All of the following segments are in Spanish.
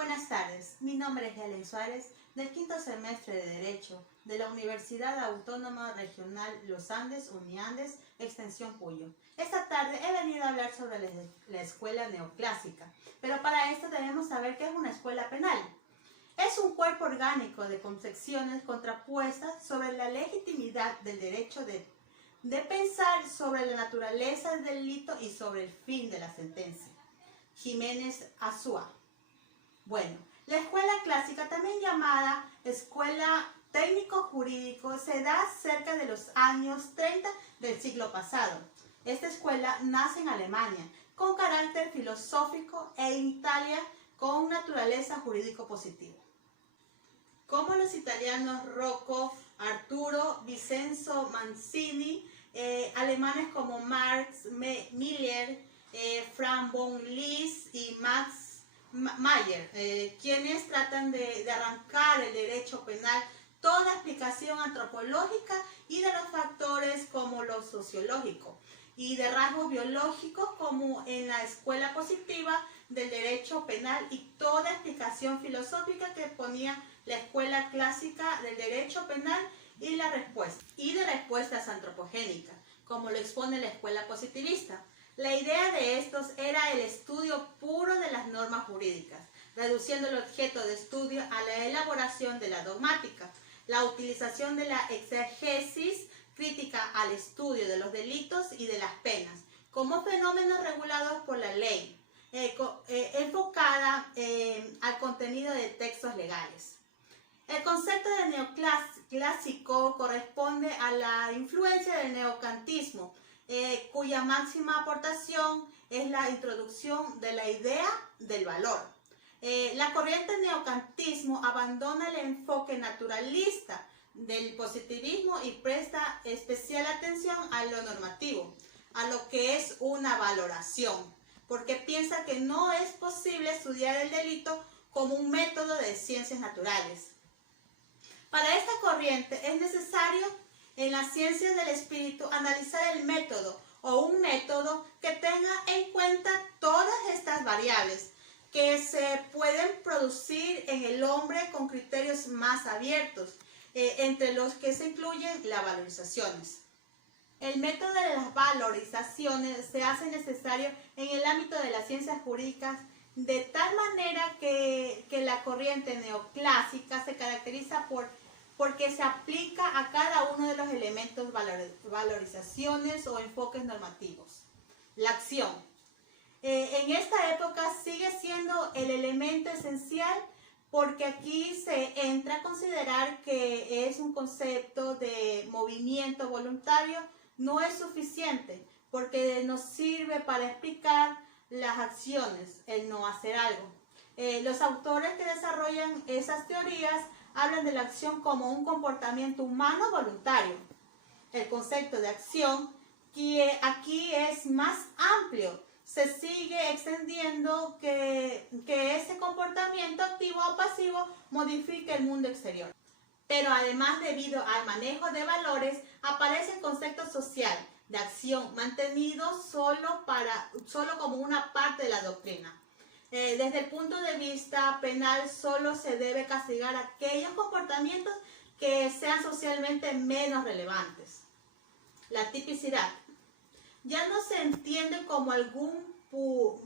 Buenas tardes, mi nombre es Helen Suárez, del quinto semestre de Derecho de la Universidad Autónoma Regional Los Andes, Uniandes, Extensión Puyo. Esta tarde he venido a hablar sobre la escuela neoclásica, pero para esto debemos saber qué es una escuela penal. Es un cuerpo orgánico de concepciones contrapuestas sobre la legitimidad del derecho de pensar sobre la naturaleza del delito y sobre el fin de la sentencia. Jiménez Azúa. Bueno, la escuela clásica, también llamada escuela técnico-jurídico, se da cerca de los años 30 del siglo pasado. Esta escuela nace en Alemania, con carácter filosófico, e en Italia, con naturaleza jurídico-positiva. Como los italianos Rocco, Arturo, Vincenzo Mancini, alemanes como Marx, Miller, Frank von Liszt y Max Mayer, quienes tratan de arrancar el derecho penal toda explicación antropológica y de los factores como lo sociológico y de rasgos biológicos como en la escuela positiva del derecho penal y toda explicación filosófica que ponía la escuela clásica del derecho penal y de respuestas antropogénicas, como lo expone la escuela positivista. La idea de estos era el estudio puro de las normas jurídicas, reduciendo el objeto de estudio a la elaboración de la dogmática, la utilización de la exegesis crítica al estudio de los delitos y de las penas, como fenómenos regulados por la ley, enfocada al contenido de textos legales. El concepto de neoclásico corresponde a la influencia del neocantismo, cuya máxima aportación es la introducción de la idea del valor. La corriente neocantismo abandona el enfoque naturalista del positivismo y presta especial atención a lo normativo, a lo que es una valoración, porque piensa que no es posible estudiar el delito como un método de ciencias naturales. Para esta corriente es necesario en las ciencias del espíritu analizar el método o un método que tenga en cuenta todas estas variables que se pueden producir en el hombre con criterios más abiertos, entre los que se incluyen las valorizaciones. El método de las valorizaciones se hace necesario en el ámbito de las ciencias jurídicas de tal manera que la corriente neoclásica se caracteriza porque se aplica a cada uno de los elementos valorizaciones o enfoques normativos. La acción. En esta época sigue siendo el elemento esencial porque aquí se entra a considerar que es un concepto de movimiento voluntario. No es suficiente porque nos sirve para explicar las acciones, el no hacer algo. Los autores que desarrollan esas teorías hablan de la acción como un comportamiento humano voluntario. El concepto de acción, que aquí es más amplio, se sigue extendiendo que ese comportamiento activo o pasivo modifique el mundo exterior. Pero además, debido al manejo de valores, aparece el concepto social de acción mantenido solo como una parte de la doctrina. Desde el punto de vista penal, solo se debe castigar aquellos comportamientos que sean socialmente menos relevantes. La tipicidad. Ya no se entiende como algo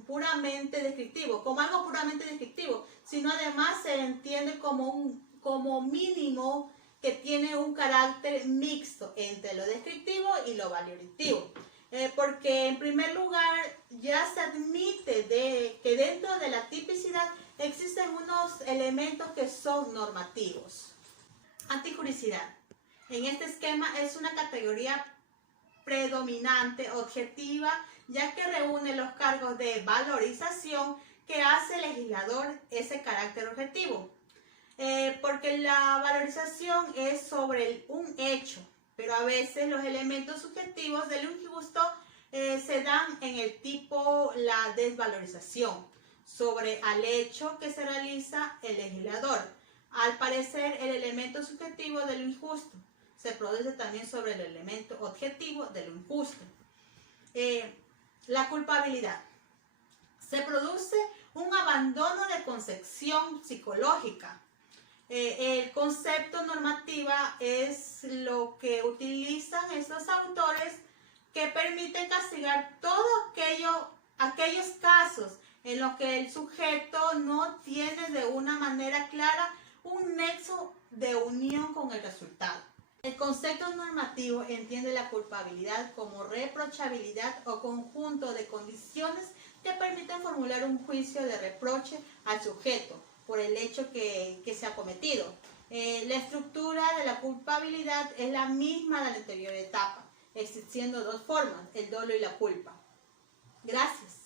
puramente descriptivo, sino además se entiende como mínimo que tiene un carácter mixto entre lo descriptivo y lo valorativo. Porque en primer lugar ya se admite que dentro de la tipicidad existen unos elementos que son normativos. Antijuricidad. En este esquema es una categoría predominante, objetiva, ya que reúne los cargos de valorización que hace el legislador ese carácter objetivo. Porque la valorización es sobre un hecho, pero a veces los elementos subjetivos del injusto se dan en el tipo la desvalorización sobre al hecho que se realiza el legislador. Al parecer, el elemento subjetivo de lo injusto se produce también sobre el elemento objetivo de lo injusto. La culpabilidad. Se produce un abandono de concepción psicológica. El concepto normativa es lo que utilizan estos autores que permiten castigar todos aquellos casos en los que el sujeto no tiene de una manera clara un nexo de unión con el resultado. El concepto normativo entiende la culpabilidad como reprochabilidad o conjunto de condiciones que permiten formular un juicio de reproche al sujeto por el hecho que se ha cometido. La estructura de la culpabilidad es la misma de la anterior etapa, existiendo dos formas, el dolo y la culpa. Gracias.